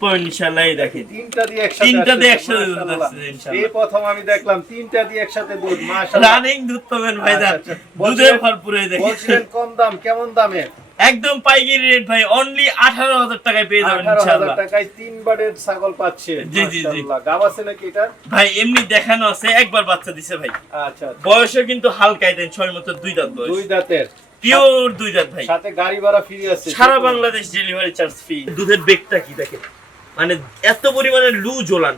পাবেন ইনশাআল্লাহ দেখেন। তিনটা দিয়ে একসাথে তিনটা দিয়ে একসাথে দুধ মাশাআল্লাহ। আসছে, ইনশাআল্লাহ। এই প্রথম আমি দেখলাম তিনটা দিয়ে একসাথে দুধ মাশাআল্লাহ। রানিং দুধ পাবেন ভাই আচ্ছা, আচ্ছা। দুধের বলছিলেন- ভরপুর এই দেখেন। বলছিলেন কম দাম কেমন দামে একদম পাইকারি রেট ভাই অনলি আঠারো হাজার টাকায় পেয়ে যাবেন আঠারো হাজার টাকায় তিন বারের ছাগল পাচ্ছে জি, জি, জি। গাব আছে নাকি এটা ভাই এমনি দেখানো আছে একবার বাচ্চা দিছে ভাই। আচ্ছা আচ্ছা। বয়সও কিন্তু হালকাই দেন ছয় মতো দুই দাঁত বয়স। দুই দাঁতের। পিওর দুই দাঁত ভাই। সাথে গাড়ি ভাড়া ফ্রি আছে সারা বাংলাদেশ ডেলিভারি চার্জ ফ্রি দুধের বেগটা কি দেখেন? মানে এত পরিমাণে লু জ্বলান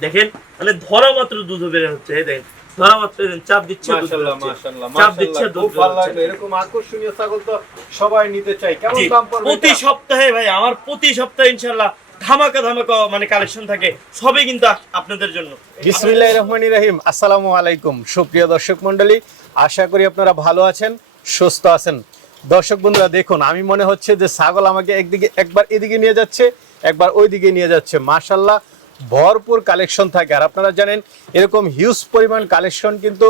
দেখেন মানে ধরা মাত্র দুধ বের হচ্ছে দেখেন। ধরা মাত্র চাপ দিচ্ছে দুধ মাশাআল্লাহ বেরোচ্ছে। মাশাআল্লাহ চাপ দিচ্ছে দুধ খুব ভালো বেরোচ্ছে। লাগল। এরকম আকর্ষণীয় ছাগল তো সবাই নিতে চায়। কেমন দাম পড়বে প্রতি সপ্তাহে ভাই আমার প্রতি সপ্তাহে ইনশাল্লাহ ধামাকা ধামাকা মানে কালেকশন থাকে। সবই কিন্তু আপ- আপনাদের জন্য। বিসমিল্লাহির রহমানির রহিম। আসসালামু আলাইকুম সুপ্রিয় দর্শক মণ্ডলী। আশা করি আপনারা ভালো আছেন সুস্থ আছেন। দর্শক বন্ধুরা দেখুন আমি মনে হচ্ছে যে ছাগল আমাকে একদিকে একবার এদিকে নিয়ে যাচ্ছে। একবার ওইদিকে নিয়ে যাচ্ছে। মাশাল্লাহ ভরপুর কালেকশন থাকে। আর আপনারা জানেন, এরকম হিউজ পরিমাণ কালেকশন কিন্তু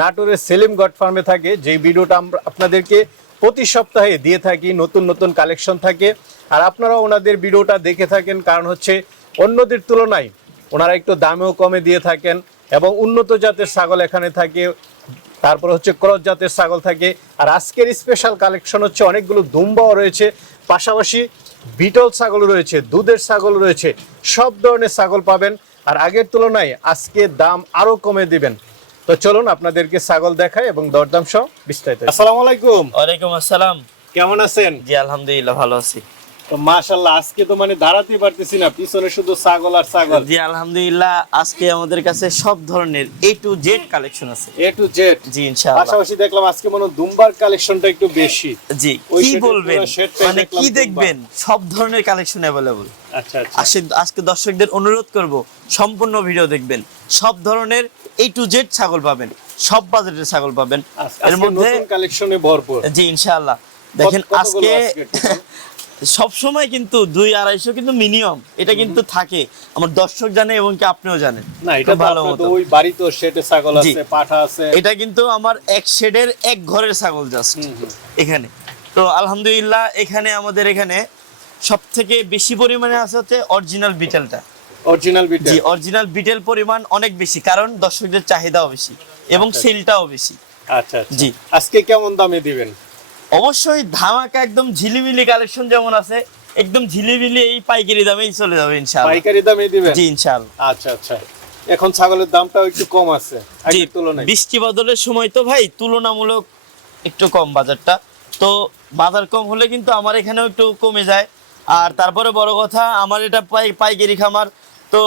নাটোরের সেলিম গড ফার্মে থাকে। যেই ভিডিওটা আমরা আপনাদেরকে প্রতি সপ্তাহে দিয়ে থাকি, নতুন নতুন কালেকশন থাকে। আর আপনারা ওনাদের ভিডিওটা দেখে থাকেন। কারণ হচ্ছে, অন্যদের তুলনায় ওনারা একটু দামেও কমে দিয়ে থাকেন এবং উন্নত জাতের ছাগল এখানে থাকে। তারপর হচ্ছে ক্রস জাতের ছাগল থাকে। আর আজকের স্পেশাল কালেকশন হচ্ছে অনেকগুলো দুম্বাও রয়েছে। পাশাপাশি বিটল ছাগল রয়েছে দুধের ছাগল রয়েছে সব ধরনের ছাগল পাবেন। আর আগের তুলনায় আজকে দাম আরও কমে দিবেন। তো চলুন আপনাদেরকে ছাগল দেখায় এবং দরদাম সহ বিস্তারিত। আসসালামু আলাইকুম। ওয়ালাইকুম আসসালাম। কেমন আছেন? জি আলহামদুলিল্লাহ ভালো আছি। তো মাশাল্লাহ আজকে তো মানে পারতেছি না পিছনে শুধু ছাগল আর ছাগল। জি আলহামদুলিল্লাহ আজকে আমাদের কাছে সব ধরনের এ টু জেড কালেকশন আছে। এ টু জেড জি ইনশাআল্লাহ। পাশাপাশি দেখলাম আজকে মনে দুম্বার কালেকশনটা একটু বেশি। জি কি বলবেন? মানে কি দেখবেন? সব ধরনের কালেকশন অ্যাভেলেবল আচ্ছা আচ্ছা। আজকে দর্শকদের অনুরোধ করব সম্পূর্ণ ভিডিও দেখবেন। সব ধরনের এ টু জেড ছাগল পাবেন সব বাজেটের ছাগল পাবেন। এর মধ্যে কালেকশনে ভরপুর। জি ইনশাআল্লাহ। দেখেন আজকে? সব সময় কিন্তু দুই আড়াইশো কিন্তু মিনিমাম। এটা কিন্তু থাকে। আমার দর্শক জানে এবং কি আপনিও জানেন। না এটা ভালো মতো। ওই বাড়ি তো সেটে ছাগল আছে পাঠা আছে। এটা কিন্তু আমার এক শেডের এক ঘরের ছাগল জাস্ট। এখানে। তো আলহামদুলিল্লাহ এখানে আমাদের এখানে সব থেকে বেশি পরিমাণে আছে হচ্ছে অরিজিনাল বিটেলটা অরিজিনাল বিট জি অরিজিনাল বিটেল পরিমাণ অনেক বেশি কারণ দর্শকদের চাহিদাও বেশি এবং আচ্ছা। সেলটাও বেশি। আচ্ছা আচ্ছা। জি। আজকে কেমন দামে দিবেন? অবশ্যই ধামাকা একদম ঝিলিমিলি কালেকশন যেমন আছে একদম ঝিলিমিলি এই পাইকারি দামেই চলে যাবে ইনশাআল্লাহ। পাইকারি দামে দিবেন জি ইনশাআল্লাহ। আচ্ছা আচ্ছা। এখন ছাগলের দামটাও একটু কম আছে আগের তুলনায়। বৃষ্টি বদলের সময় তো ভাই তুলনামূলক একটু কম বাজারটা। তো বাজার কম হলে কিন্তু আমার এখানেও একটু কমে যায়। আর তারপরে বড় কথা আমার এটা পাই পাইকারি খামার। তো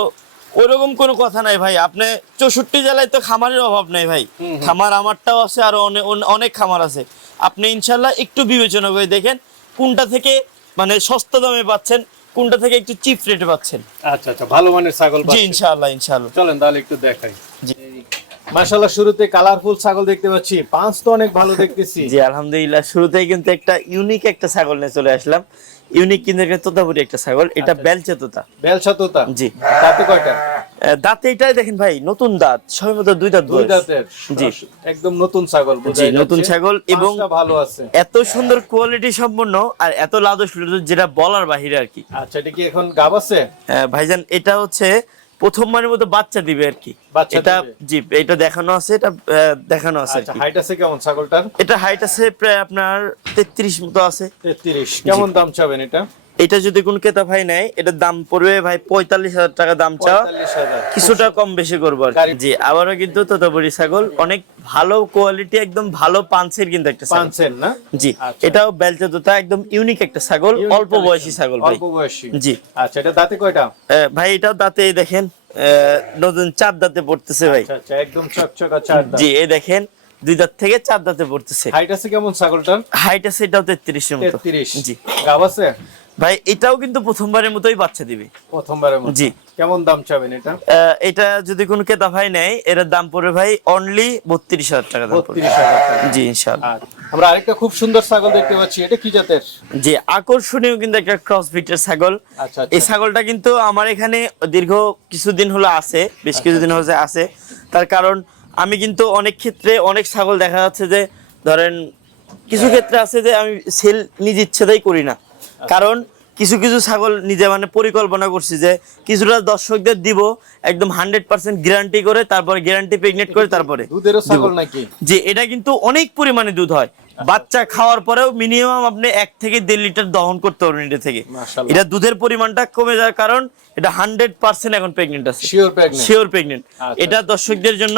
ওরকম কোনো কথা নাই ভাই আপনি চৌষট্টি জেলায় তো খামারের অভাব নাই ভাই। খামার আমারটাও আছে আর অনে- অনেক খামার আছে। আপনি ইনশাল্লাহ একটু বিবেচনা করে দেখেন কোনটা থেকে মানে সস্তা দামে পাচ্ছেন কোনটা থেকে একটু চিপ রেটে পাচ্ছেন। আচ্ছা আচ্ছা ভালো মানের ছাগল জি পাচ্ছেন। ইনশাআল্লাহ ইনশাআল্লাহ। চলেন তাহলে একটু দেখাই। জি। মাশাআল্লাহ শুরুতে কালারফুল ছাগল দেখতে পাচ্ছি। পাঁচ তো অনেক ভালো দেখতেছি। জি আলহামদুলিল্লাহ শুরুতেই কিন্তু একটা ইউনিক একটা ছাগল নিয়ে চলে আসলাম। ইউনিক কিন্তু একটা তোতাপুরি একটা ছাগল এটা আচ্ছা। বেলচে তোতা। বেলসা তোতা? জি। তাতে কয়টা? দাঁতে এটাই দেখেন ভাই নতুন দাঁত সবাই মতো দুই দাঁত দুই দাঁতের জি। একদম নতুন ছাগল জি, নতুন ছাগল এবং ভালো আছে। এত সুন্দর কোয়ালিটি সম্পন্ন আর এত লাদস যেটা বলার বাহিরে আর কি। আচ্ছা এটা কি এখন গাব আছে? ভাইজান এটা হচ্ছে প্রথমবারের মতো বাচ্চা দিবে আর কি। এটা জি এটা দেখানো আছে এটা দেখানো আছে আর আচ্ছা হাইট আছে কেমন ছাগলটার? এটা হাইট আছে প্রায় আপনার তেত্রিশ মতো আছে। তেত্রিশ। কেমন দাম চাবেন এটা? এটা যদি কোন ক্রেতা ভাই নেয় এটার দাম পড়বে ভাই পঁয়তাল্লিশ হাজার টাকা দাম চাও কিছুটা কম বেশি করব আর জি আবারও কিন্তু তোতাপুরি ছাগল। অনেক ভালো কোয়ালিটি একদম ভালো পাঞ্চের কিন্তু একটা পাঁচেন না? জি আচ্ছা। এটাও বেলচা তোতা একদম ইউনিক একটা ছাগল অল্প বয়সী ছাগল ভাই। অল্প বয়সী। জি। আচ্ছা এটা দাঁতে কয়টা? ভাই এটাও দাঁতে দেখেন নতুন চার দাঁতে পড়তেছে ভাই। আচ্ছা আচ্ছা একদম চকচকা চার দাঁত। জি এই দেখেন দুই দাঁত থেকে চার দাঁতে পড়তেছে। হাইট আছে কেমন ছাগলটার? হাইট আছে এটাও তেত্রিশের মতো। তেত্রিশ। জি। গাব আছে? ভাই এটাও কিন্তু প্রথমবারের মতোই বাচ্চা দিবে। প্রথমবারের মতো। জি। কেমন দাম চাবেন এটা? এটা যদি কোনো ক্রেতা ভাই নেয় এটার দাম পড়বে ভাই অনলি বত্রিশ হাজার টাকা দাম পড়বে। জি ইনশাআল্লাহ। আমরা আরেকটা খুব সুন্দর ছাগল দেখতে পাচ্ছি। এটা কি জাতের? যে আকর্ষণীয় কিন্তু একটা ক্রস বিটের ছাগল। আচ্ছা এই আচ্ছা ছাগলটা কিন্তু আমার এখানে দীর্ঘ কিছুদিন হলো আছে বেশ কিছুদিন হলো আছে। তার কারণ আমি কিন্তু অনেক ক্ষেত্রে অনেক ছাগল দেখা যাচ্ছে যে ধরেন কিছু ক্ষেত্রে আছে যে আমি সেল নিজ ইচ্ছেতেই করি না। কারণ কিছু কিছু ছাগল নিজে মানে পরিকল্পনা করছি যে কিছুটা দর্শকদের দিব একদম হান্ড্রেড পার্সেন্ট গ্যারান্টি করে তারপরে গ্যারান্টি প্রেগনেট করে তারপরে দুধেরও ছাগল নাকি? যে এটা কিন্তু অনেক পরিমাণে দুধ হয়। বাচ্চা খাওয়ার পরেও মিনিমাম আপনি এক থেকে দেড় লিটার দহন করতে পারবেন এটা থেকে। এটা দুধের পরিমাণটা কমে যাওয়ার কারণ এটা হান্ড্রেড পার্সেন্ট এখন প্রেগনেন্ট আছে। শিওর প্রেগনেন্ট শিওর প্রেগনেন্ট আচ্ছা। এটা দর্শকদের জন্য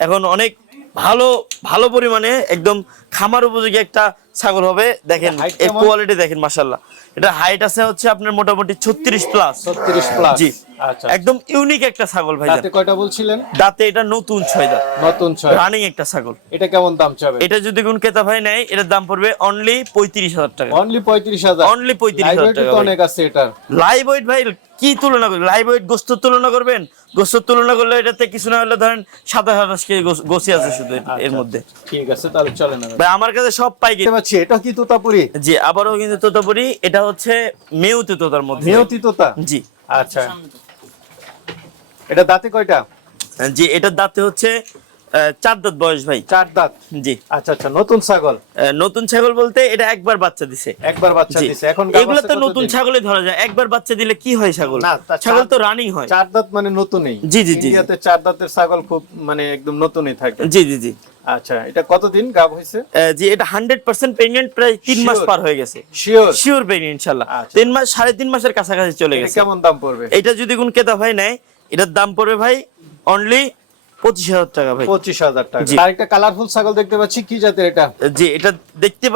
এখন অনেক ভালো ভালো পরিমাণে একদম খামার উপযোগী একটা ছাগল হবে। দেখেন কেমন? কোয়ালিটি দেখেন মাশাল্লাহ এটা হাইট আছে হচ্ছে আপনার মোটামুটি ছত্রিশ প্লাস 36 প্লাস জি। আচ্ছা একদম ইউনিক একটা ছাগল ভাই তাতে কয়টা বলছিলেন? দাঁতে এটা নতুন ছয় দাঁত। নতুন ছয়। রানিং একটা ছাগল। এটা কেমন দাম চাবে? এটা যদি কোন ক্রেতা ভাই নেয় এটার দাম পড়বে অনলি পঁয়ত্রিশ হাজার টাকা। অনলি পঁয়ত্রিশ হাজার। Only 35,000 লাইভ ওয়েট টাকা অনেক আছে এটার। লাইভ ওয়েট ভাই কি তুলনা করবেন? লাইভ ওয়েট গোস্তর তুলনা করবেন? গোস্তর তুলনা করলে এটাতে কিছু না হলে ধরেন সাতাশ আঠাশ কেজি গোসি আছে শুধু এর- এর মধ্যে। ঠিক আছে তাহলে চলে না। ভাই আমার কাছে সব পাই গেছে পাচ্ছি এটা কি তোতাপুরি? জি আবারও কিন্তু তোতাপুরি এটা হচ্ছে মেউতি তোতার মধ্যে। মেউতি তোতা? জি। আচ্ছা। এটা দাঁতে কয়টা? জি এটা দাঁতে হচ্ছে চার দাঁত বয়স ভাই। চার দাঁত? জি। আচ্ছা আচ্ছা নতুন ছাগল? নতুন ছাগল বলতে এটা একবার বাচ্চা দিছে। একবার বাচ্চা দিছে। এখন এগুলো তো নতুন ছাগলে ধরা যায়। একবার বাচ্চা দিলে কি হয় ছাগল? না, ছাগল তো রানিং হয়। চার দাঁত মানে নতুনই। জি, জি, জি। ইন্ডিয়াতে চার দাঁতের ছাগল খুব মানে একদম নতুনই থাকে। জি জি জি। আচ্ছা এটা কতদিন গাব হয়েছে জি এটা হান্ড্রেড পার্সেন্ট প্রেগনেন্ট প্রায় তিন মাস পার হয়ে গেছে। শিওর শিওর প্রেগনেন্ট ইনশাল্লাহ। আচ্ছা। তিন মাস সাড়ে তিন মাসের কাছাকাছি চলে গেছে। কেমন দাম পড়বে? এটা যদি কোন ক্রেতা ভাই নেয় এটার দাম পড়বে ভাই অনলি পঁচিশ হাজার টাকা ভাই। পঁচিশ হাজার টাকা। আরেকটা কালারফুল ছাগল দেখতে পাচ্ছি কি জাতের এটা? জি এটা দেখতে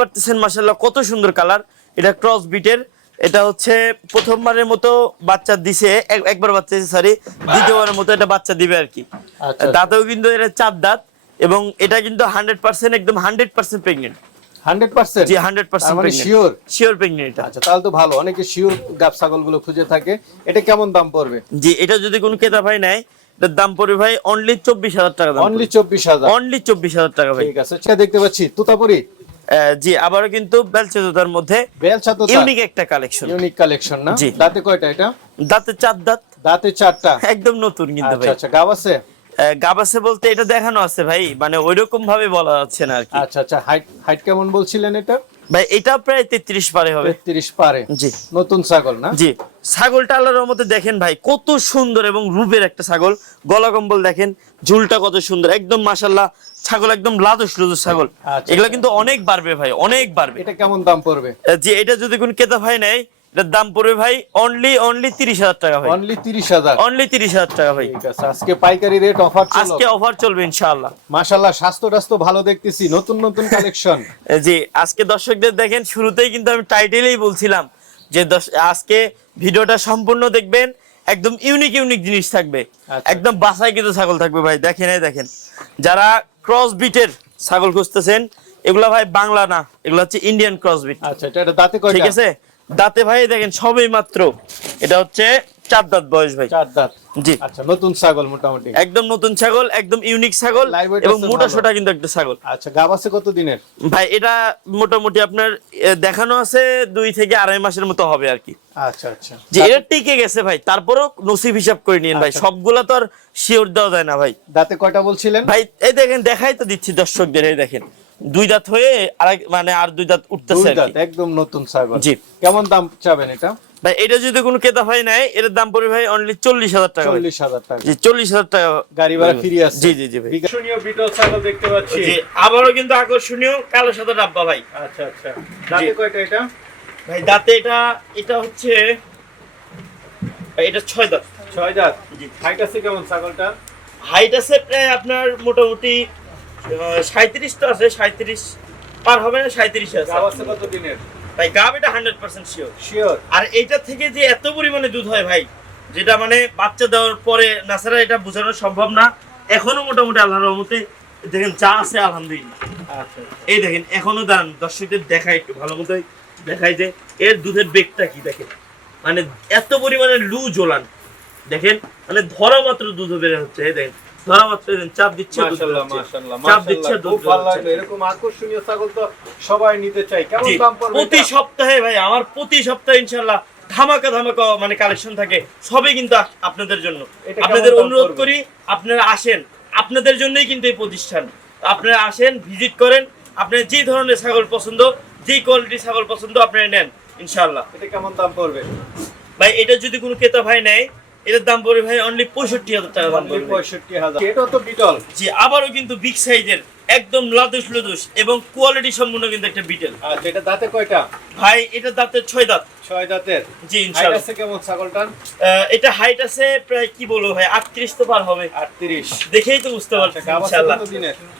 মাসাল্লাহ কত সুন্দর কালার এটা ক্রস বিটের এটা হচ্ছে প্রথমবারের মতো বাচ্চা দিছে একবার বাচ্চা সরি দ্বিতীয়বারের মতো এটা বাচ্চা দিবে আর কি। আচ্ছা। দাঁতেও কিন্তু এটা চার দাঁত এবং এটা কিন্তু হান্ড্রেড পার্সেন্ট একদম hundred percent pregnant hundred percent জি হান্ড্রেড পার্সেন্ট মানে শিওর শিওর প্রেগনেন্ট এটা। আচ্ছা তাহলে তো ভালো অনেকে শিওর গাব খুঁজে থাকে। এটা কেমন দাম পড়বে? জি এটা যদি কোনো ক্রেতা ভাই নেয় এটার দাম পড়বে ভাই অনলি চব্বিশ হাজার টাকা অনলি চব্বিশ হাজার। অনলি চব্বিশ হাজার টাকা ভাই। ঠিক আছে দেখতে পাচ্ছি তুতাপুরি? জি আবারও কিন্তু মধ্যে বেলচা ইউনিক একটা কালেকশন ইউনিক কালেকশন না? জি। দাঁতে কয়টা এটা? দাঁতে চার দাঁত। দাঁতে চারটা? একদম নতুন কিন্তু ভাই। আচ্ছা আচ্ছা গাব আছে? আহ, গাবাসে বলতে এটা দেখানো আছে ভাই মানে ওইরকম ভাবে বলা যাচ্ছে না আর কি। আচ্ছা আচ্ছা হাইট হাইট কেমন বলছিলেন এটা? ভাই এটা প্রায় তেত্রিশ পারে হবে। তেত্রিশ পারে। জি। নতুন ছাগল না? জি। ছাগলটা আল্লাহর মধ্যে দেখেন ভাই কত সুন্দর এবং রূপের একটা ছাগল। গলা কম্বল দেখেন ঝুলটা কত সুন্দর। একদম মাশাল্লাহ ছাগল একদম লাদুস লুদুস ছাগল। আচ্ছা। এগুলো কিন্তু অনেক বাড়বে ভাই অনেক বাড়বে। এটা কেমন দাম পড়বে? যে এটা যদি কোন ক্রেতা ভাই নেয় এটার দাম পড়বে ভাই অনলি অনলি তিরিশ হাজার টাকা ভাই। অনলি তিরিশ হাজার। অনলি তিরিশ হাজার টাকা ভাই। আজকে পাইকারি রেট অফার আজকে অফার চলবে ইনশাআল্লাহ। মাশাল্লাহ স্বাস্থ্য টাস্থ্য ভালো দেখতেছি নতুন নতুন কালেকশন জি আজকে দর্শকদের দেখেন শুরুতেই কিন্তু আমি টাইটেলেই বলছিলাম। যে আজকে ভিডিওটা সম্পূর্ণ দেখবেন একদম ইউনিক ইউনিক জিনিস থাকবে। আচ্ছা। একদম বাসায় কিন্তু ছাগল থাকবে ভাই দেখেন এই দেখেন। যারা ক্রস বিটের ছাগল খুঁজতেছেন এগুলা ভাই বাংলা না এগুলা হচ্ছে ইন্ডিয়ান ক্রস বিট আচ্ছা এটা দাঁতে কয়টা? ঠিক আছে? দাঁতে ভাই দেখেন সবই মাত্র। এটা হচ্ছে চার দাঁত বয়স ভাই। চার দাঁত। জি। আচ্ছা নতুন ছাগল মোটামুটি। একদম নতুন ছাগল একদম ইউনিক ছাগল এবং মোটা সোটা কিন্তু একটা ছাগল। আচ্ছা গাব আছে কত দিনের? ভাই এটা মোটামুটি আপনার দেখানো আছে দুই থেকে আড়াই মাসের মতো হবে আর কি। আচ্ছা আচ্ছা। যে এটা টিকে গেছে ভাই তারপরও নসিব হিসাব করে নিন ভাই আচ্ছা। সবগুলা তো আর শিওর দেওয়া যায় না ভাই। দাঁতে কয়টা বলছিলেন ভাই এই দেখেন দেখাই তো দিচ্ছি দর্শকদের এই দেখেন। দুই দাঁত হয়ে আরেক মানে আর দুই দাঁত উঠতেছে আর। একদম নতুন ছাগল। জি। কেমন দাম চাবেন এটা? ভাই এটা যদি কোনো ক্রেতা ভাই নেয় এটার দাম পড়বে ভাই অনলি চল্লিশ হাজার টাকা চল্লিশ হাজার টাকা। জি চল্লিশ হাজার টাকা গাড়ি ভাড়া ফ্রি আছে। জি জি জি ভাই। আকর্ষণীয় বিটল ছাগল দেখতে পাচ্ছি। জি। আবারও কিন্তু আকর্ষণীয় কালো সাদা ডাব্বা ভাই। আচ্ছা আচ্ছা। দাঁতে কয়টা এটা? ভাই দাঁতে এটা এটা হচ্ছে ভাই, এটা ছয় দাঁত। ছয় দাঁত? জি। হাইট আছে কেমন ছাগলটা হাইট আছে প্রায় আপনার মোটামুটি সাঁত্রিশ তো আছে সাঁত্রিশ পার হবে না সাঁত্রিশ আছে। কত দিনের? ভাই গাব এটা হান্ড্রেড পার্সেন্ট শিওর শিওর আর এইটা থেকে যে এত পরিমাণে দুধ হয় ভাই যেটা মানে বাচ্চা দেওয়ার পরে নাসারা এটা বোঝানো সম্ভব না। এখনও মোটামুটি আল্লাহর রহমতে দেখেন যা আছে আলহামদুলিল্লাহ। আচ্ছা। এই দেখেন এখনও দাঁড়ান দর্শকদের দেখায় একটু ভালো মতো দেখায় যে এর দুধের বেগটা কি দেখেন। মানে এত পরিমাণে লু জ্বলান। দেখেন মানে ধরা মাত্র দুধ বেড়ে হচ্ছে এই দেখেন। ধরা মাত্র চাপ দিচ্ছে দুধ বের মাশাআল্লাহ হচ্ছে। মাশাআল্লাহ চাপ দিচ্ছে খুব ভালো লাগল। এরকম আকর্ষণীয় ছাগল তো সবাই নিতে চাই কেমন দাম পড়বে প্রতি সপ্তাহে ভাই আমার প্রতি সপ্তাহে ইনশাল্লাহ ধামাকা ধামাকা মানে কালেকশন থাকে। সবই কিন্তু আপনাদের জন্য। আপনাদের অনুরোধ করি আপনারা আসেন। আপনাদের জন্যই কিন্তু এই প্রতিষ্ঠান। আপনারা আসেন ভিজিট করেন। আপনার যে ধরনের ছাগল পছন্দ যে কোয়ালিটির ছাগল পছন্দ আপনারা নেন ইনশাআল্লাহ এটা কেমন দাম পড়বে? ভাই এটা যদি কোনো ক্রেতা ভাই নেয় এটার দাম পড়বে ভাই অনলি পঁয়ষট্টি হাজার টাকা দাম পড়বে। পঁয়ষট্টি হাজার। এটা তো বিটল। জি আবারও কিন্তু বিগ সাইজের একদম লাদুস লুদুস এবং কোয়ালিটি সম্পূর্ণ কিন্তু একটা বিটেল আচ্ছা এটা দাঁতে কয়টা? ভাই এটা দাঁতের ছয় দাঁত। ছয় দাঁতের? জি ইনশাআল্লাহ। আছে কেমন ছাগলটার? এটা হাইট আছে প্রায় কি বলব ভাই আটত্রিশ তো পার হবে। আটত্রিশ। দেখেই তো বুঝতে পারছেন আচ্ছা ইনশাআল্লাহ।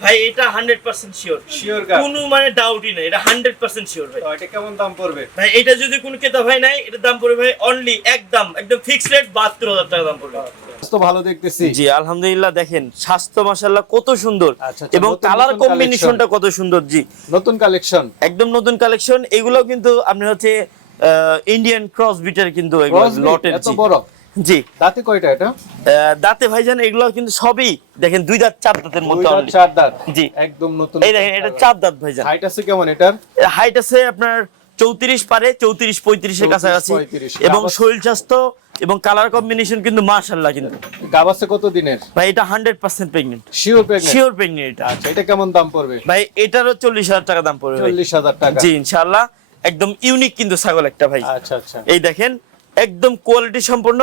ভাই এটা হান্ড্রেড পার্সেন্ট শিওর শিওর কোনো মানে ডাউটই নাই এটা হান্ড্রেড পার্সেন্ট শিওর ভাই। তো এটা কেমন দাম পড়বে? ভাই এটা যদি কোনো ক্রেতা ভাই নাই এটার দাম পড়বে ভাই অনলি একদম একদম ফিক্সড রেট বাহাত্তর হাজার টাকা দাম পড়বে। তো ভালো দেখতেছি। জি আলহামদুলিল্লাহ দেখেন স্বাস্থ্য মাসাল্লাহ কত সুন্দর আচ্ছা, আচ্ছা, এবং কালার কম্বিনেশনটা কত সুন্দর জি। নতুন কালেকশন একদম নতুন কালেকশন এগুলো কিন্তু আপনার হচ্ছে ইন্ডিয়ান ক্রস বিটের কিন্তু লটের এত বড়? জি। দাঁতে কয়টা এটা? দাঁতে ভাইজান এগুলো কিন্তু সবই দেখেন দুই দাঁত চার দাঁতের দুই মধ্যে দাঁত চার দাঁত। জি। একদম নতুন এই দেখেন এটা চার দাঁত ভাইজান। হাইট আছে কেমন এটার? হাইট আছে আপনার চৌত্রিশ পারে চৌত্রিশ পঁয়ত্রিশের কাছাকাছি। এবং শরীর স্বাস্থ্য এবং কালার কম্বিনেশন কিন্তু মাশাল্লাহ কিন্তু। গাব আছে কত দিনের? ভাই এটা hundred percent pregnant sure pregnant sure pregnant এটা। আচ্ছা এটা কেমন দাম পড়বে? ভাই এটারও চল্লিশ হাজার টাকা দাম পড়বে ভাই। চল্লিশ হাজার টাকা। জি ইনশাল্লাহ একদম ইউনিক কিন্তু ছাগল একটা ভাই। আচ্ছা আচ্ছা। এই দেখেন একদম কোয়ালিটি সম্পূর্ণ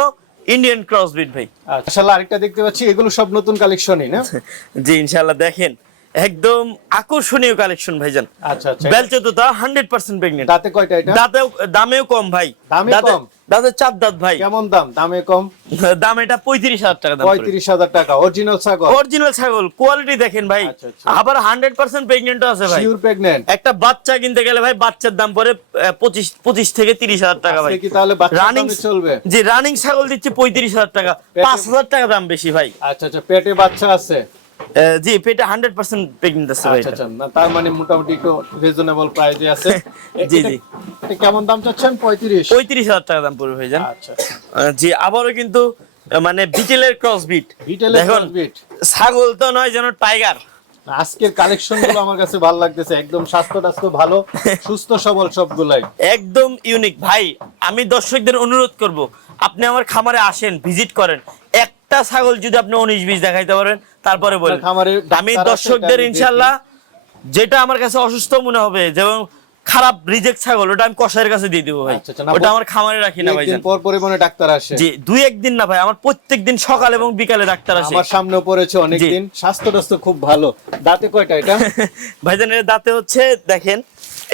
ইন্ডিয়ান ক্রস ব্রিড ভাই। আচ্ছা মাশাআল্লাহ, আরেকটা দেখতে পাচ্ছি এগুলো সব নতুন কালেকশনই না? জি ইনশাল্লাহ দেখেন। একদম আকর্ষণীয় কালেকশন ভাইজান। আচ্ছা আচ্ছা। বেলচে তো তা হান্ড্রেড পার্সেন্ট প্রেগনেন্ট দাঁতে কয়টা এটা? দাঁতেও দামেও কম ভাই। দামে কম? দাঁতে চার দাঁত ভাই। কেমন দাম? দামে কম? দাম এটা পঁয়ত্রিশ হাজার টাকা দাম পঁয়ত্রিশ হাজার টাকা। অরিজিনাল ছাগল? অরিজিনাল ছাগল কোয়ালিটি দেখেন ভাই। আচ্ছা, আচ্ছা। আবার হান্ড্রেড পার্সেন্ট প্রেগনেন্ট আছে ভাই। শিওর প্রেগনেন্ট একটা বাচ্চা কিনতে গেলে ভাই বাচ্চার দাম পড়ে আহ, পঁচিশ পঁচিশ থেকে তিরিশ হাজার টাকা ভাই। কি তাহলে বাচ্চা রানিং চলবে? জি রানিং ছাগল দিচ্ছে পঁয়ত্রিশ হাজার টাকা। পেটে- পাঁচ হাজার টাকা দাম বেশি ভাই। আচ্ছা আচ্ছা পেটে বাচ্চা আছে। জি পেটে আছে ভাই আচ্ছা আচ্ছা না তার মানে মোটামুটি একটু রিজনেবল প্রাইসে আছে। জি, জি। কেমন দাম চাচ্ছেন? পঁয়ত্রিশ। পঁয়ত্রিশ হাজার টাকা দাম পড়বে জান আচ্ছা জি আবারও কিন্তু মানে বিটেলের ক্রস বিট বিটেলের দেখুন বিট ছাগল তো নয় যেন টাইগার আজকের কালেকশনগুলো আমার কাছে ভালো লাগতেছে। একদম স্বাস্থ্য টাস্থ্য ভালো সুস্থ সবল সবগুলাই। একদম ইউনিক ভাই আমি দর্শকদের অনুরোধ করব আপনি আমার খামারে আসেন ভিজিট করেন। একটা ছাগল যদি আপনি উনিশ বিশ দেখাইতে পারেন তারপরে বলি আমি দর্শকদের ইনশাল্লাহ যেটা আমার কাছে অসুস্থ মনে হবে যেমন খারাপ রিজেক্ট ছাগল ওটা আমি কষাইয়ের কাছে দিয়ে দিব ভাই। আচ্ছা, আচ্ছা, ওটা আমার খামারে রাখি না ভাই পর পরে মনে ডাক্তার আসে। জি দুই একদিন না ভাই আমার প্রত্যেক দিন সকাল এবং বিকালে ডাক্তার আসে। আমার সামনে পড়েছে অনেকদিন। স্বাস্থ্য খুব ভালো। দাঁতে কয়টা এটা? ভাইজান এর দাঁতে হচ্ছে দেখেন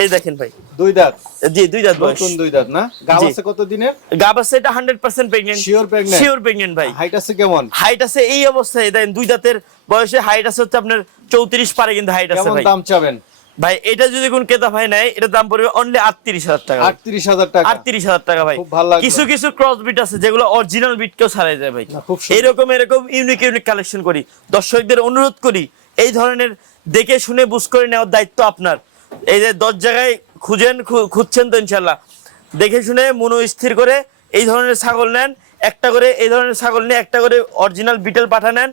এই দেখেন ভাই। দুই দাঁত। জি দুই দাঁত বয়স। নতুন দুই দাঁত না? গাব আছে কত দিনের গাব আছে এটা hundred percent pregnant Sure pregnant? Sure pregnant ভাই। হাইট আছে কেমন? হাইট আছে এই অবস্থায়। দেখেন দুই দাঁতের বয়সে হাইট আছে হচ্ছে আপনার চৌত্রিশ পারে কিন্তু হাইট আছে কেমন দাম চাবেন? ভাই এটা যদি কোন ক্রেতা ভাই নেয় এটার দাম পড়বে অনলি আটত্রিশ হাজার টাকা আটত্রিশ হাজার টাকা। আটত্রিশ হাজার টাকা ভাই। খুব ভালো লাগল। কিছু কিছু ক্রস বিট আছে যেগুলো অরিজিনাল বিট কেউ ছাড়াই যায় ভাই। এরকম এরকম ইউনিক ইউনিক কালেকশন করি। দর্শকদের অনুরোধ করি এই ধরনের দেখে শুনে বুঝ করে নেওয়ার দায়িত্ব আপনার। এই যে দশ জায়গায় খুঁজেন খুঁজছেন তো ইনশাল্লাহ। দেখে শুনে মনো স্থির করে এই ধরনের ছাগল নেন একটা করে এই ধরনের ছাগল নিয়ে একটা করে অরিজিনাল বিটেল পাঠা নেন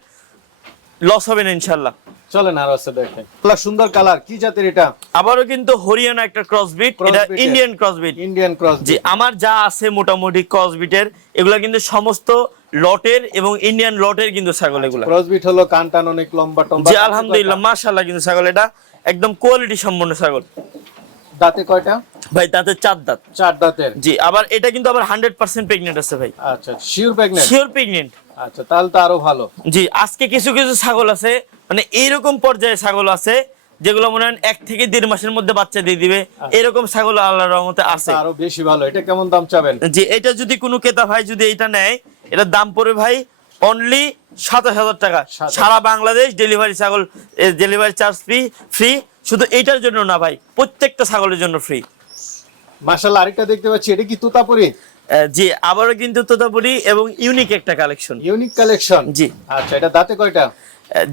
লস হবে না ইনশাল্লাহ। চলেন আর আছে দেখেন সুন্দর কালার কি জাতের এটা? আবারও কিন্তু হরিয়ানা একটা ক্রস বিট Cross এটা Indian cross breed Indian cross জি আমার যা আছে মোটামুটি ক্রস বিটের এগুলা কিন্তু সমস্ত লটের এবং ইন্ডিয়ান লটের কিন্তু ছাগল এগুলা। ক্রসবিট হলো অনেক লম্বা টম্বা জি আলহামদুলিল্লাহ মাশাআল্লাহ কিন্তু ছাগল এটা। একদম কোয়ালিটি সম্পন্ন ছাগল। দাঁতে কয়টা? ভাই তাতে চার দাঁত। চার দাঁতের? জি আবার এটা কিন্তু আবার হান্ড্রেড পার্সেন্ট প্রেগনেন্ট আছে ভাই। আচ্ছা শিওর প্রেগনেন্ট শিওর প্রেগনেন্ট আচ্ছা তাহলে তো আরও ভালো। জি আজকে কিছু কিছু ছাগল আছে মানে এইরকম পর্যায়ে ছাগল আছে যেগুলো মনে হয় এক থেকে দেড় মাসের মধ্যে বাচ্চা দিয়ে দিবে। এরকম ছাগল আল্লাহর রহমতে আছে। আরও বেশি ভালো। এটা কেমন দাম চাবেন? যে এটা যদি কোনো ক্রেতা ভাই যদি এটা নেয় এটার দাম পড়বে ভাই অনলি সাতাশ হাজার টাকা। সারা বাংলাদেশ ডেলিভারি ছাগল ডেলিভারি চার্জ ফ্রি ফ্রি শুধু এইটার জন্য না ভাই প্রত্যেকটা ছাগলের জন্য ফ্রি মাশাআল্লাহ আরেকটা দেখতে পাচ্ছি এটা কি তুতাপুরি? জি আবারও কিন্তু তোতাপুরি এবং ইউনিক একটা কালেকশন ইউনিক কালেকশন জি। আচ্ছা এটা দাঁতে কয়টা?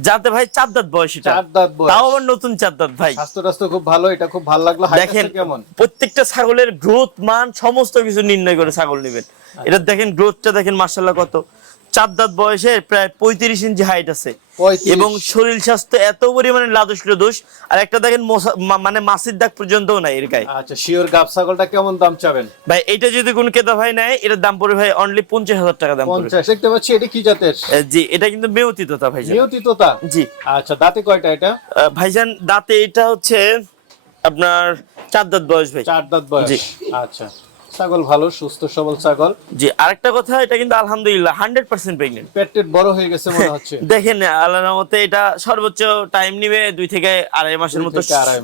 যাতে ভাই চার দাঁত বয়স এটা। চার দাঁত বয়স। তাও আবার নতুন চার দাঁত ভাই। স্বাস্থ্য টাস্থ্য খুব ভালো এটা খুব ভালো লাগল দেখেন কেমন? প্রত্যেকটা ছাগলের গ্রোথ মান সমস্ত কিছু নির্ণয় করে ছাগল নেবেন। এটা দেখেন গ্রোথটা দেখেন মার্শাল্লাহ কত। চার দাঁত বয়সে প্রায় পঁয়ত্রিশ ইঞ্চি হাইট আছে। এবং শরীর স্বাস্থ্য এত পরিমাণে লাদুস দোষ আর একটা দেখেন মানে মাসির দাগ পর্যন্ত নাই এর গায়ে আচ্ছা শিওর গাব ছাগলটা কেমন দাম চাবেন? ভাই এটা যদি কোন কেতা ভাই নেয় এটার দাম পড়বে ভাই অনলি পঞ্চাশ হাজার টাকা দাম পড়বে। পঞ্চাশ দেখতে পাচ্ছি এটা কি জাতের? জি এটা কিন্তু মেয়তি তোতা ভাই নিয়তি তোতা? জি। আচ্ছা দাঁতে কয়টা এটা? ভাইজান দাঁতে এটা হচ্ছে আপনার চার দাঁত বয়স ভাই। চার দাঁত বয়স। জি। আচ্ছা। ছাগল ভালো সুস্থ সবল ছাগল। জি আরেকটা কথা এটা কিন্তু আলহামদুলিল্লাহ হান্ড্রেড পার্সেন্ট প্রেগনেন্ট পেট বড় হয়ে গেছে মনে হচ্ছে। দেখেন আল্লাহর রহমতে এটা সর্বোচ্চ টাইম নিবে দুই থেকে আড়াই মাসের মতো।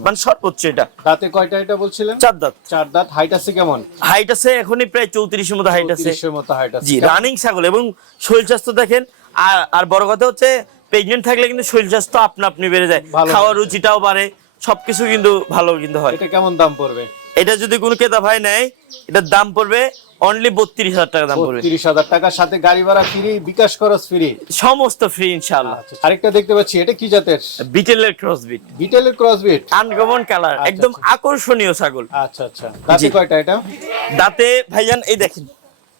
মানে সর্বোচ্চ এটা। দাঁতে কয়টা এটা বলছিলেন? চার দাঁত। চার দাঁত। হাইট আছে কেমন? হাইট আছে এখনই প্রায় চৌত্রিশের মতো হাইট আছে। 30 এর মতো হাইট আছে। জি রানিং ছাগল এবং শরীর স্বাস্থ্য দেখেন আর আর বড় কথা হচ্ছে প্রেগনেন্ট থাকলে কিন্তু শরীর স্বাস্থ্য আপনা আপনি বেড়ে যায়। খাওয়ার রুচিটাও বাড়ে সবকিছু কিন্তু ভালো কিন্তু হয়। এটা কেমন দাম পড়বে? এটা যদি কোনো ক্রেতা ভাই নেয় এটার দাম পড়বে অনলি বত্রিশ হাজার টাকা দাম পড়বে। তিরিশ হাজার টাকার সাথে গাড়ি ভাড়া ফ্রি বিকাশ খরচ ফ্রি সমস্ত ফ্রি ইনশাআল্লাহ। আরেকটা দেখতে পাচ্ছি এটা কি জাতের? বিটেলের ক্রসবিট বিটেলের ক্রসবিট আনকমন কালার আচ্ছা, একদম আচ্ছা। আকর্ষণীয় ছাগল। আচ্ছা আচ্ছা। দাঁতে কয়টা এটা? দাঁতে ভাইজান এই দেখেন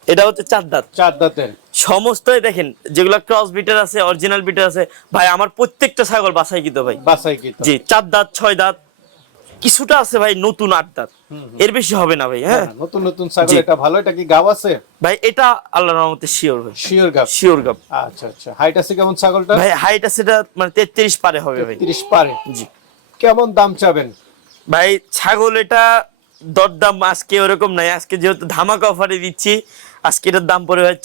এটা হচ্ছে চার দাঁত। চার দাঁতের। সমস্তই দেখেন যেগুলো ক্রস বিটার আছে অরিজিনাল বিটার আছে ভাই আমার প্রত্যেকটা ছাগল বাসাই কিন্তু ভাই। বাসাই কি তো? জি চার দাঁত ছয় দাঁত কিছুটা আছে ভাই নতুন দাঁত এর বেশি হবে না ভাই হ্যাঁ? নতুন নতুন ছাগল এটা ভালো এটা কি গাব আছে? ভাই এটা আল্লাহর রহমতে শিওর ভাই শিওর গাব? শিওর গাপ আচ্ছা আচ্ছা। হাইট আছে কেমন ছাগলটা ভাই হাইট আছে এটা মানে তেত্রিশ পারে হবে ভাই। তিরিশ পারে। জি। কেমন দাম চাবেন? ভাই ছাগল এটা দরদাম আজকে ওরকম নাই। আজকে যেহেতু ধামাকা অফারে দিচ্ছি আজকে এটার দাম পড়ে ভাই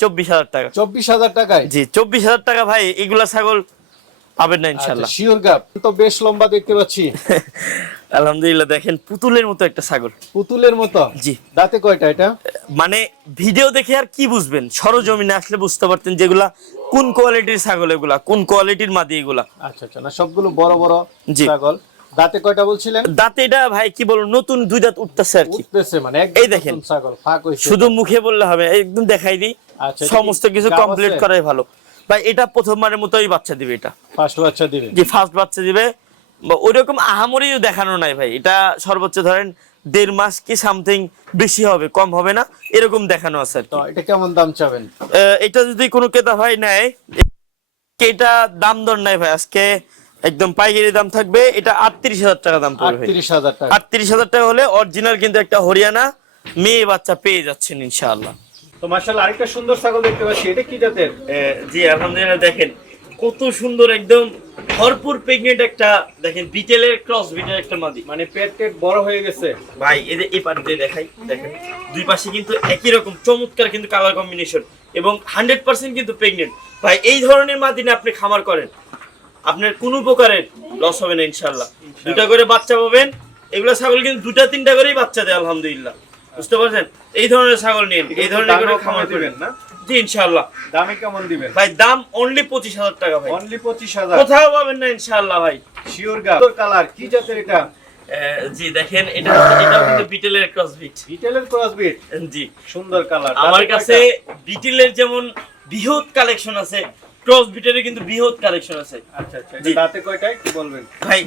চব্বিশ হাজার টাকা। চব্বিশ হাজার টাকায়? জি চব্বিশ হাজার টাকা ভাই এগুলা ছাগল পাবেন না ইনশাল্লাহ। শিওর গাব তো বেশ লম্বা দেখতে পাচ্ছি। আলহামদুলিল্লাহ দেখেন পুতুলের মতো একটা ছাগল। পুতুলের মতো? জি। দাঁতে কয়টা এটা? মানে ভিডিও দেখে আর কি বুঝবেন? সরজমিনে আসলে বুঝতে পারতেন যেগুলা কোন কোয়ালিটির ছাগল এগুলা কোন কোয়ালিটির মাদি এগুলা। আচ্ছা আচ্ছা না সবগুলো বড় বড়। ছাগল। দাঁতে কয়টা বলছিলেন? দাঁতে এটা ভাই কি বলব নতুন দুই দাঁত উঠতেছে আর কি। উঠতেছে মানে এই দেখেন। ছাগল ফাঁক হইছে। শুধু মুখে বললে হবে একদম দেখাই দিই। আচ্ছা, সমস্ত কিছু কমপ্লিট করাই ভালো। ভাই এটা প্রথমবারের মতোই বাচ্চা দিবে এটা। ফার্স্ট বাচ্চা দিবে? যে ফার্স্ট বাচ্চা দিবে। ওইরকম আহামরিও দেখানো নাই ভাই। এটা সর্বোচ্চ ধরেন দেড় মাস কি সামথিং বেশি হবে কম হবে না এরকম দেখানো আছে আর তো এটা কেমন দাম চাবেন? এটা যদি কোনো ক্রেতা ভাই নেয় এটা দাম দর নাই ভাই। আজকে একদম পাইকারি দাম থাকবে এটা আটত্রিশ হাজার টাকা দাম পড়বে আটত্রিশ হাজার টাকা। হলে অরিজিনাল কিন্তু একটা হরিয়ানা মেয়ে বাচ্চা পেয়ে যাচ্ছেন ইনশাআল্লাহ। তো মার্শাল্লাহ আরেকটা সুন্দর ছাগল দেখতে পাচ্ছি। এটা কি জাতের? জি আলহামদুলিল্লাহ দেখেন কত সুন্দর একদম ভরপুর প্রেগনেন্ট একটা দেখেন বিটেলের ক্রস বিটের একটা মাদি। মানে পেট টেট বড় হয়ে গেছে। ভাই এদের এই পার দিয়ে দেখাই দেখেন দুই পাশে কিন্তু একই রকম চমৎকার কিন্তু কালার কম্বিনেশন এবং হান্ড্রেড পার্সেন্ট কিন্তু প্রেগনেন্ট ভাই এই ধরনের মাদিনে আপনি খামার করেন আপনার কোনো প্রকারের লস হবে না ইনশাল্লাহ দুটা করে বাচ্চা পাবেন এগুলো ছাগল কিন্তু দুটা তিনটা করেই বাচ্চা দেয় আলহামদুলিল্লাহ। বুঝতে পারছেন? এই ধরনের ছাগল নিন এই ধরনের করে খামার দিবেন না? জি ইনশাল্লাহ দামে কেমন দিবেন? ভাই দাম অনলি পঁচিশ হাজার টাকা ভাই। অনলি পঁচিশ হাজার। কোথাও পাবেন না ইনশাল্লাহ ভাই। শিওর গা কালার কি জাতের এটা? জি দেখেন এটা এটাও কিন্তু বিটেলের ক্রস বিট ডিটেলের ক্রস বিট জি। সুন্দর কালার আমার কাছে বিটেলের যেমন বৃহৎ কালেকশন আছে ক্রস বিটের কিন্তু বৃহৎ কালেকশন আছে। আচ্ছা আচ্ছা। দাঁতে কয়টা কি বলবেন? ভাই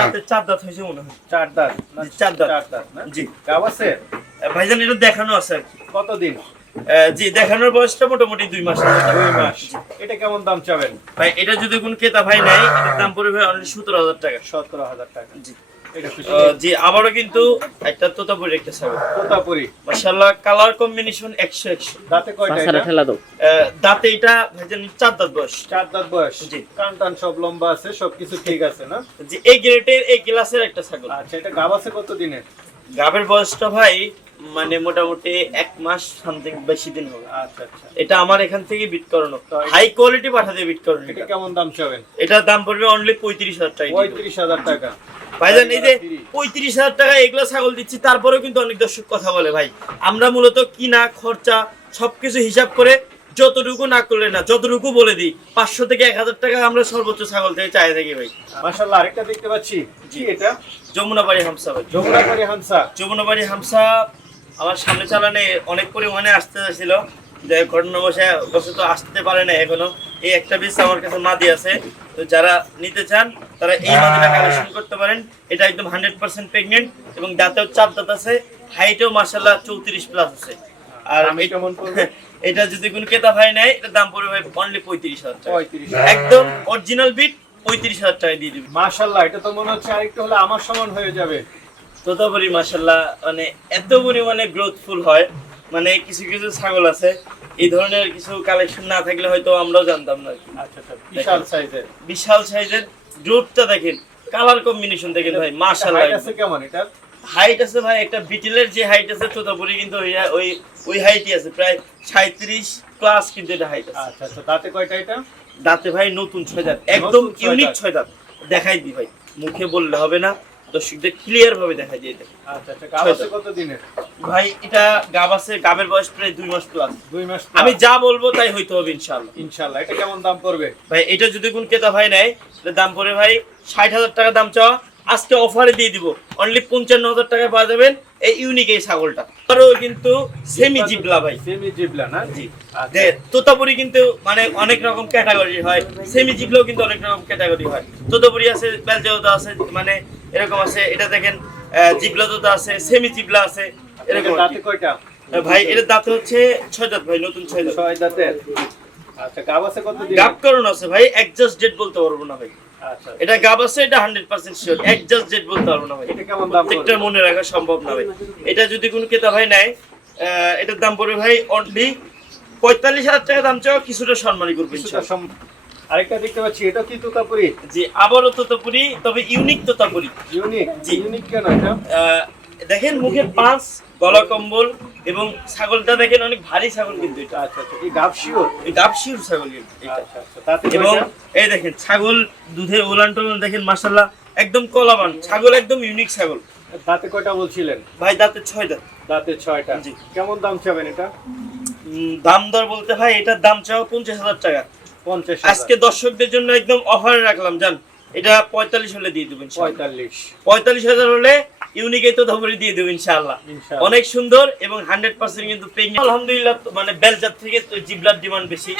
তাতে চার দাঁত হয়েছে মনে হয়। চার দাঁত চার দাঁত। চার দাঁত না? জি। গাব আছে? ভাইজান এটা দেখানো আছে কতদিন? জি দেখানোর বয়সটা মোটামুটি দুই মাস। দুই মাস। এটা কেমন দাম চাবেন? ভাই এটা যদি কোন ক্রেতা ভাই নাই এটার দাম পড়বে অনলি সতেরো হাজার টাকা। সতেরো হাজার টাকা। জি। জি আবারও কিন্তু একটা তোতাপুরি একটা ছাগল। তোতাপুরি। মাশাআল্লাহ কালার কম্বিনেশন একশো একশো। দাঁতে কয়টা এটা? ঠেলা দাও। দাঁতে এটা ভাইজান চার দাঁত বয়স। চার দাঁত বয়স। জি। কান টান সব লম্বা আছে সবকিছু ঠিক আছে না? যে এই গ্রেটের এই ক্লাসের একটা ছাগল। আচ্ছা এটা গাব আছে কত দিনের গাবের বয়সটা ভাই মানে মোটামুটি এক মাস সামথিং বেশি দিন হবে। আচ্ছা আচ্ছা। এটা আমার এখান থেকে বিট করানো। হাই কোয়ালিটি পাঠাতে বিট করানো এটা এটা। কেমন দাম চাবেন? এটার দাম পড়বে অনলি পঁয়ত্রিশ হাজার টাকা। পঁয়ত্রিশ হাজার টাকা। ভাইজান এই যে পঁয়ত্রিশ হাজার টাকা এগুলো ছাগল দিচ্ছি তারপরেও কিন্তু অনেক দর্শক কথা বলে ভাই। আমরা মূলত কিনা খরচা সবকিছু হিসাব করে যতটুকু না করলে না যতটুকু বলে দিই পাঁচশো থেকে এক হাজার টাকা আমরা সর্বোচ্চ ছাগল থেকে চাই থাকি ভাই? মাশাআল্লাহ আরেকটা দেখতে পাচ্ছি। কি এটা? যমুনাবাড়ি হামসা ভাই। যমুনাপাড়ি হামসা। যমুনাবাড়ি হামসা আমার সামনে চালানে অনেক পরিমাণে আসতে চাইছিল যে ঘটনা বসে বসে তো আসতে পারে না এখনও। এই একটা পিস আমার কাছে মাদি আছে। তো যারা নিতে চান তারা এই মাদিটা কালেকশন করতে পারেন। এটা একদম হান্ড্রেড পার্সেন্ট প্রেগনেন্ট এবং দাঁতেও চাপ দাঁত আছে হাইটেও মার্শাল্লাহ চৌত্রিশ প্লাস আছে। আর এটা যদি কোনো ক্রেতা ভাই নেয় এটার দাম পড়বে ভাই অনলি পঁয়ত্রিশ হাজার টাকা। একদম অরিজিনাল বিট পঁয়ত্রিশ হাজার টাকা দিয়ে দিবি। এটা তো মনে হচ্ছে আরেকটু হলে আমার সমান হয়ে যাবে। তোতাপুরি মাসাল্লাহ মানে এত পরিমাণে গ্রোথফুল হয়। মানে কিছু কিছু ছাগল আছে এই ধরনের কিছু কালেকশন না থাকলে হয়তো আমরাও জানতাম না আচ্ছা আচ্ছা বিশাল সাইজের বিশাল সাইজের গ্রোথটা দেখেন কালার কম্বিনেশন দেখেন ভাই মাশাল্লাহ আছে কেমন এটা হাইট আছে ভাই একটা বিটেলের যে হাইট আছে তোতাপুরি কিন্তু ওই ওই হাইটই আছে প্রায় সাঁত্রিশ প্লাস কিন্তু এটা হাইট আছে। আচ্ছা আচ্ছা তাতে কয়টা এটা? দাঁতে ভাই নতুন ছয় দাঁত একদম ইউনিক ছয় দাঁত। দেখাই দি ভাই মুখে বললে হবে না দর্শকদের ক্লিয়ার ভাবে দেখাই দিয়ে এটা আচ্ছা আচ্ছা গাব আছে কত দিনের? ভাই এটা গাব আছে গাবের বয়স প্রায় দুই মাস প্লাস দুই মাস আমি যা বলব তাই হইতে হবে ইনশাআল্লাহ। ইনশাআল্লাহ এটা কেমন দাম পড়বে? ভাই এটা যদি কোন ক্রেতা ভাই নেয় তাহলে দাম পড়ে ভাই ষাট হাজার টাকা দাম চাওয়া আজকে অফারে দিয়ে দিব। অনলি পঞ্চান্ন হাজার টাকায় পাওয়া যাবেন এই ইউনিক এই ছাগলটা। আরও কিন্তু সেমি জিবলা ভাই। সেমি জিবলা না? জি। আচ্ছা। তোতাপুরি কিন্তু মানে অনেক রকম ক্যাটাগরি হয়। সেমি জিবলাও কিন্তু অনেক রকম ক্যাটাগরি হয়। তোতাপুরি আছে বেলজাওতা আছে মানে এরকম আছে। এটা দেখেন জিবলা তোতা আছে সেমি জিবলা আছে এরকম আর দাঁতে কয়টা? ভাই এর দাঁত হচ্ছে ছয় দাঁত ভাই নতুন ছয় দাঁত। ছয় দাঁতের। আচ্ছা গাব আছে কত দিন গাব করণ আছে ভাই একজাস্ট ডেট বলতে পারব না ভাই। আচ্ছা এটা গাব আছে এটা hundred percent sure exact date বলতে পারব না ভাই। প্রত্যেকটা মনে রাখা সম্ভব না ভাই। এটা যদি কোনো ক্রেতা ভাই নেয় এটার দাম পড়বে ভাই অনলি পঁয়তাল্লিশ হাজার টাকা দাম চাও কিছুটা সম্মানই করবে আরেকটা দেখতে পাচ্ছি এটা কি তোতাপুরি? জি আবারও তোতাপুরি তবে ইউনিক তোতাপুরি। ইউনিক জি। ইউনিক কেন এটা? দেখেন মুখের পাঁচ গলা কম্বল এবং ছাগলটা দেখেন অনেক ভারী ছাগল কিন্তু এটা। আচ্ছা আচ্ছা এই ছাগল কিন্তু আচ্ছা আচ্ছা এবং এই দেখেন ছাগল দুধের ওলান টোলান দেখেন মাসাল্লাহ একদম কলাবান। ছাগল একদম ইউনিক ছাগল। দাঁতে কয়টা বলছিলেন? ভাই দাঁতে ছয় দাঁত দাঁতে ছয়টা। জি। কেমন দাম চাবেন এটা? দাম দর বলতে ভাই এটার দাম চাও পঞ্চাশ হাজার টাকা। পঞ্চাশ আজকে দর্শকদের জন্য একদম অফারে রাখলাম জান। এটা পঁয়তাল্লিশ হলে দিয়ে দেবেন পঁয়তাল্লিশ। পঁয়তাল্লিশ হাজার হলে ইউনিকে তো ধরে দিয়ে দেবো ইনশাআল্লাহ। অনেক সুন্দর এবং হান্ড্রেড পার্সেন্ট কিন্তু আলহামদুলিল্লাহ মানে বেলজার থেকে তো জিবলার ডিমান্ড বেশি।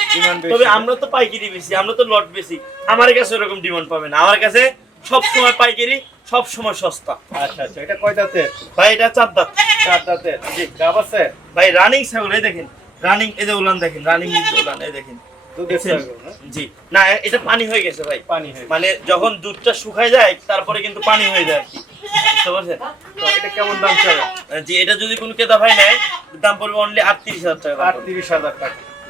তবে আমরা তো পাইকারি বেশি আমরা তো লট বেশি। আমার কাছে ওরকম ডিমান্ড পাবে না। আমার কাছে সব সময় পাইকারি সব সময় সস্তা। আচ্ছা আচ্ছা এটা কয় দাঁতের? ভাই এটা চার দাঁত। চার দাঁতের। জি গাব আছে? ভাই রানিং ছাগল এই দেখেন। রানিং এই যে উলান দেখেন রানিং উলান এই দেখেন। ছাগল না? জি। না এটা পানি হয়ে গেছে ভাই। পানি হয়ে মানে যখন দুধটা শুকায় যায় তারপরে কিন্তু পানি হয়ে যায় এটা কেমন দাম চাবেন জি এটা যদি কোনো ক্রেতা ভাই নেয় দাম পড়বে অনলি আটত্রিশ হাজার টাকা আটত্রিশ হাজার টাকা।